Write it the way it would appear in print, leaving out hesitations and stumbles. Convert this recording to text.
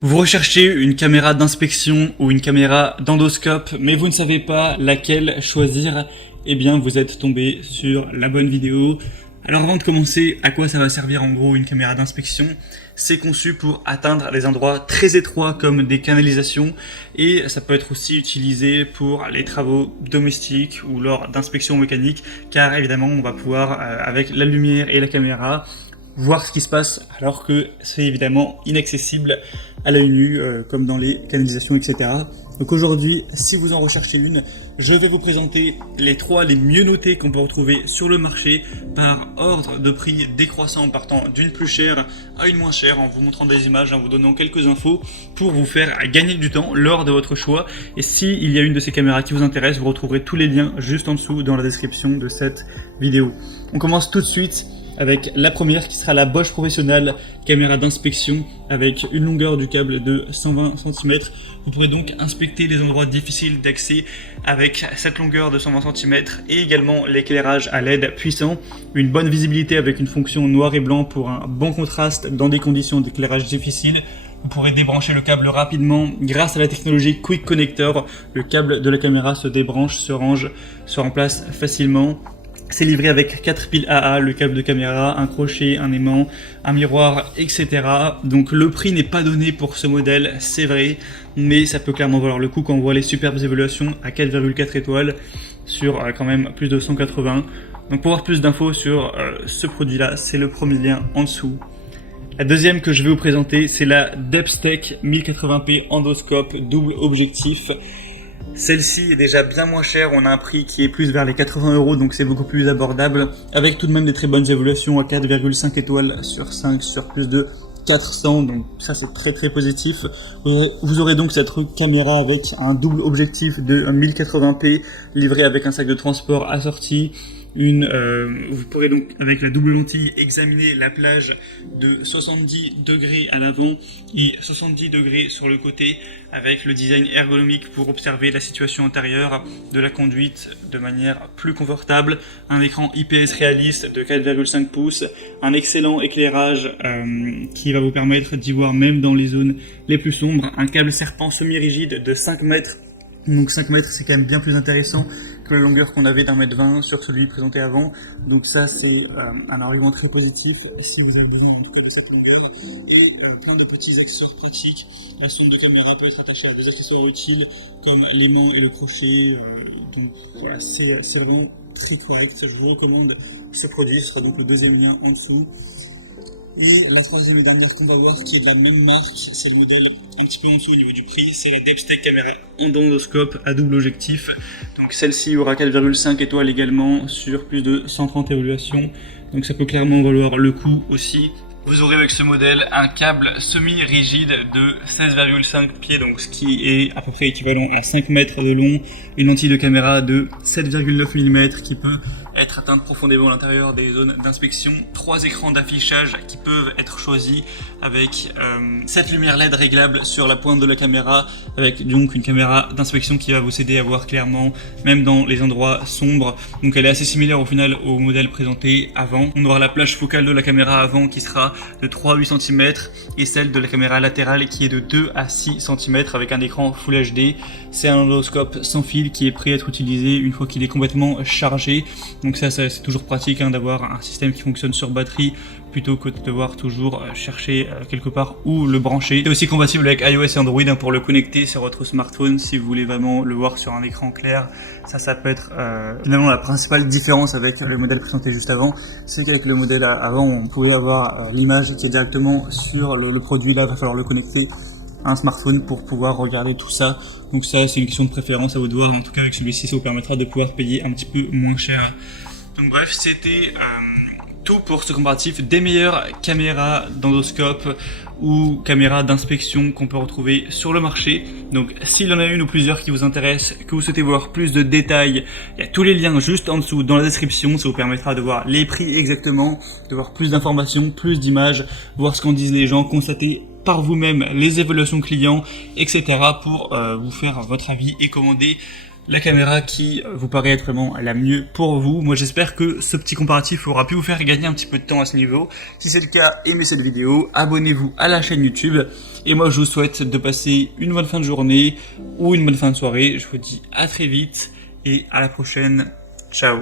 Vous recherchez une caméra d'inspection ou une caméra d'endoscope, mais vous ne savez pas laquelle choisir, eh bien vous êtes tombé sur la bonne vidéo. Alors avant de commencer, à quoi ça va servir en gros une caméra d'inspection? C'est conçu pour atteindre des endroits très étroits comme des canalisations et ça peut être aussi utilisé pour les travaux domestiques ou lors d'inspections mécaniques car évidemment on va pouvoir avec la lumière et la caméra voir ce qui se passe alors que c'est évidemment inaccessible à l'œil nu comme dans les canalisations etc. Donc aujourd'hui, si vous en recherchez une, je vais vous présenter les 3 les mieux notés qu'on peut retrouver sur le marché par ordre de prix décroissant partant d'une plus chère à une moins chère en vous montrant des images, en vous donnant quelques infos pour vous faire gagner du temps lors de votre choix. Et s'il y a une de ces caméras qui vous intéresse, vous retrouverez tous les liens juste en dessous dans la description de cette vidéo. On commence tout de suite avec la première qui sera la Bosch Professional caméra d'inspection avec une longueur du câble de 120 cm. Vous pourrez donc inspecter les endroits difficiles d'accès avec cette longueur de 120 cm et également l'éclairage à LED puissant, une bonne visibilité avec une fonction noir et blanc pour un bon contraste dans des conditions d'éclairage difficiles. Vous pourrez débrancher le câble rapidement grâce à la technologie Quick Connector. Le câble de la caméra se débranche, se range, se remplace facilement. C'est livré avec 4 piles AA, le câble de caméra, un crochet, un aimant, un miroir, etc. Donc le prix n'est pas donné pour ce modèle, c'est vrai, mais ça peut clairement valoir le coup quand on voit les superbes évaluations à 4,4 étoiles sur quand même plus de 180. Donc pour avoir plus d'infos sur ce produit-là, c'est le premier lien en dessous. La deuxième que je vais vous présenter, c'est la Depstech 1080p endoscope double objectif. Celle-ci est déjà bien moins chère, on a un prix qui est plus vers les 80 € donc c'est beaucoup plus abordable, avec tout de même des très bonnes évaluations à 4,5 étoiles sur 5 sur plus de 400, donc ça c'est très très positif. Vous aurez donc cette caméra avec un double objectif de 1080p livré avec un sac de transport assorti. Vous pourrez donc avec la double lentille examiner la plage de 70 degrés à l'avant et 70 degrés sur le côté avec le design ergonomique pour observer la situation intérieure de la conduite de manière plus confortable, un écran IPS réaliste de 4,5 pouces, un excellent éclairage qui va vous permettre d'y voir même dans les zones les plus sombres, un câble serpent semi-rigide de 5 mètres. Donc 5 mètres c'est quand même bien plus intéressant que la longueur qu'on avait d'1,20 m sur celui présenté avant. Donc ça c'est un argument très positif si vous avez besoin en tout cas de cette longueur. Et plein de petits accessoires pratiques. La sonde de caméra peut être attachée à des accessoires utiles comme l'aimant et le crochet. Donc voilà, c'est vraiment très correct. Je vous recommande ce produit, ce sera donc le deuxième lien en dessous. Et la troisième et dernière qu'on va voir, qui est de la même marque, c'est le modèle un petit peu en dessous au niveau du prix, c'est les Depstech caméra endoscope à double objectif. Donc celle-ci aura 4,5 étoiles également sur plus de 130 évaluations. Donc ça peut clairement valoir le coup aussi. Vous aurez avec ce modèle un câble semi-rigide de 16,5 pieds, donc ce qui est à peu près équivalent à 5 mètres de long, une lentille de caméra de 7,9 mm qui peut être atteinte profondément à l'intérieur des zones d'inspection, 3 écrans d'affichage qui peuvent être choisis avec cette lumière LED réglable sur la pointe de la caméra, avec donc une caméra d'inspection qui va vous aider à voir clairement même dans les endroits sombres. Donc elle est assez similaire au final au modèle présenté avant. On aura la plage focale de la caméra avant qui sera de 3 à 8 cm et celle de la caméra latérale qui est de 2 à 6 cm avec un écran Full HD. C'est un endoscope sans fil qui est prêt à être utilisé une fois qu'il est complètement chargé. Donc ça c'est toujours pratique d'avoir un système qui fonctionne sur batterie plutôt que de devoir toujours chercher quelque part où le brancher. C'est aussi compatible avec iOS et Android pour le connecter sur votre smartphone si vous voulez vraiment le voir sur un écran clair. Ça peut être finalement la principale différence avec le modèle présenté juste avant, c'est qu'avec le modèle avant on pouvait avoir l'image qui est directement sur le produit. Là il va falloir le connecter à un smartphone pour pouvoir regarder tout ça. Donc ça c'est une question de préférence à vous de voir. En tout cas avec celui-ci ça vous permettra de pouvoir payer un petit peu moins cher. Donc bref, c'était tout pour ce comparatif des meilleures caméras d'endoscope ou caméras d'inspection qu'on peut retrouver sur le marché. Donc s'il y en a une ou plusieurs qui vous intéressent, que vous souhaitez voir plus de détails, il y a tous les liens juste en dessous dans la description. Ça vous permettra de voir les prix exactement, de voir plus d'informations, plus d'images, voir ce qu'en disent les gens, constater par vous-même les évaluations clients, etc. pour vous faire votre avis et commander la caméra qui vous paraît être vraiment la mieux pour vous. Moi j'espère que ce petit comparatif aura pu vous faire gagner un petit peu de temps à ce niveau. Si c'est le cas, aimez cette vidéo, abonnez-vous à la chaîne YouTube. Et moi je vous souhaite de passer une bonne fin de journée ou une bonne fin de soirée. Je vous dis à très vite et à la prochaine. Ciao.